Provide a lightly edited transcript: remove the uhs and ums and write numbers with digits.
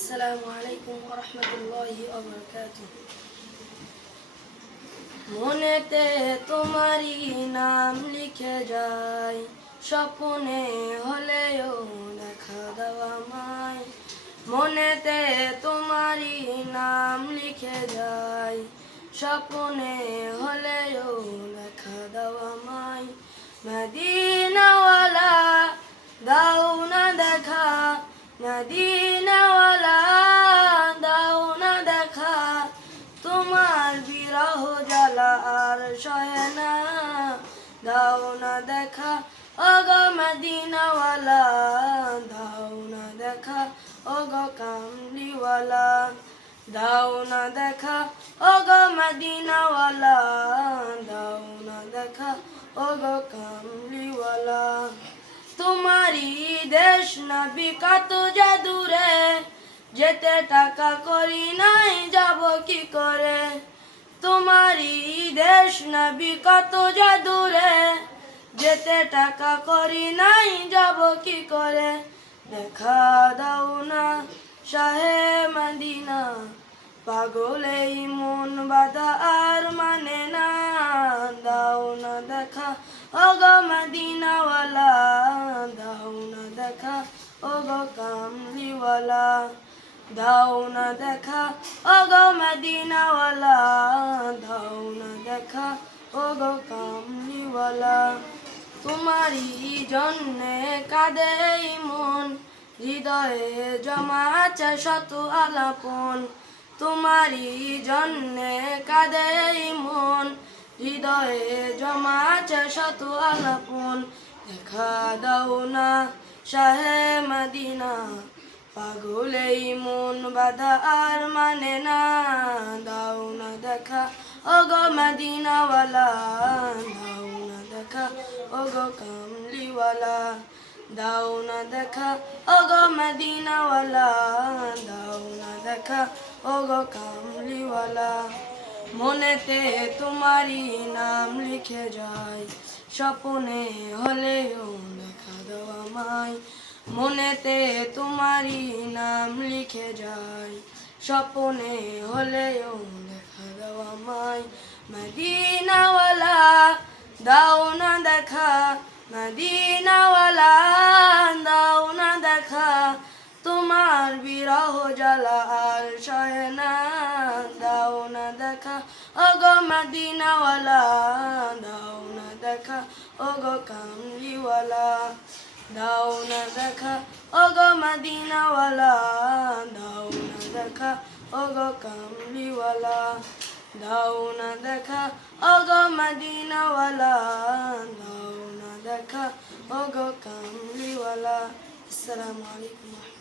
আসসালামু আলাইকুম ওয়া রাহমাতুল্লাহি ওয়া বারাকাতুহু। মনেতে তোমারই নাম লিখে যাই, স্বপ্নে হলেও দেখা দাও আমায়। মনেতে তোমারই নাম লিখে যাই, স্বপ্নে হলেও দেখা দাও আমায়। মদিনাওয়ালা দাও না দেখা, মদিনাওয়ালা দাও না দেখা, তোমার বিরহ জ্বালা আর সয় না। দাও না দেখা ওগো মদিনাওয়ালা, দাও না দেখা ওগো কামলিওয়ালা। দাও না দেখা ওগো মদিনাওয়ালা, দাও না দেখা ওগো কামলিওয়ালা। তোমারই দেশ নবী কত জাদুরে, যেতে টাকা করি নাই যাব কি করে। তোমারই দেশ নবী কত জাদুরে, যেতে টাকা করি নাই যাব কি করে। দেখা দাও না শাহে মদিনা, পাগলেই মন বাধা আর মানে না। দাও না দেখা ওগো মদিনাওয়ালা, দাও না দেখা ওগো কামলিওয়ালা। দাও না দেখা ওগো মদিনাওয়ালা, দাও না দেখা ওগো কামলিওয়ালা। তোমারই জন্যে কাঁদে মন, হৃদয়ে জমা আছে শত আলাপন। তোমারই জন্যে কাঁদে মন, হৃদয়ে জমা আছে শত আলাপন। দেখা দাও না শাহে মদিনা, পাগলেই মন বাধা আর মানে না। দাও না দেখা ওগো মদিনাওয়ালা, দাও না দেখা ওগো কামলিওয়ালা। দাও না দেখা ওগো মদিনাওয়ালা, দাও না দেখা ওগো কামলিওয়ালা। মনেতে তোমারই নাম লিখে যাই, স্বপ্নে হলেও দেখা দাও আমায়। মনেতে তোমারই নাম লিখে যাই, স্বপ্নে হলেও দেখা দাও আমায়। মদিনাওয়ালা দাও না দেখা, মদিনাওয়ালা দাও না দেখা, তোমার বিরহ জ্বালা আর সয় না। দাও না দেখা ওগো মদিনাওয়ালা, দাও না দেখা ওগো কামলিওয়ালা। দাও না দেখা ওগো মদিনাওয়ালা, দাও না দেখা ওগো কামলিওয়ালা। দাও না দেখা ওগো মদিনাওয়ালা, দাও না দেখা ওগো কামলিওয়ালা। আসসালামু আলাইকুম।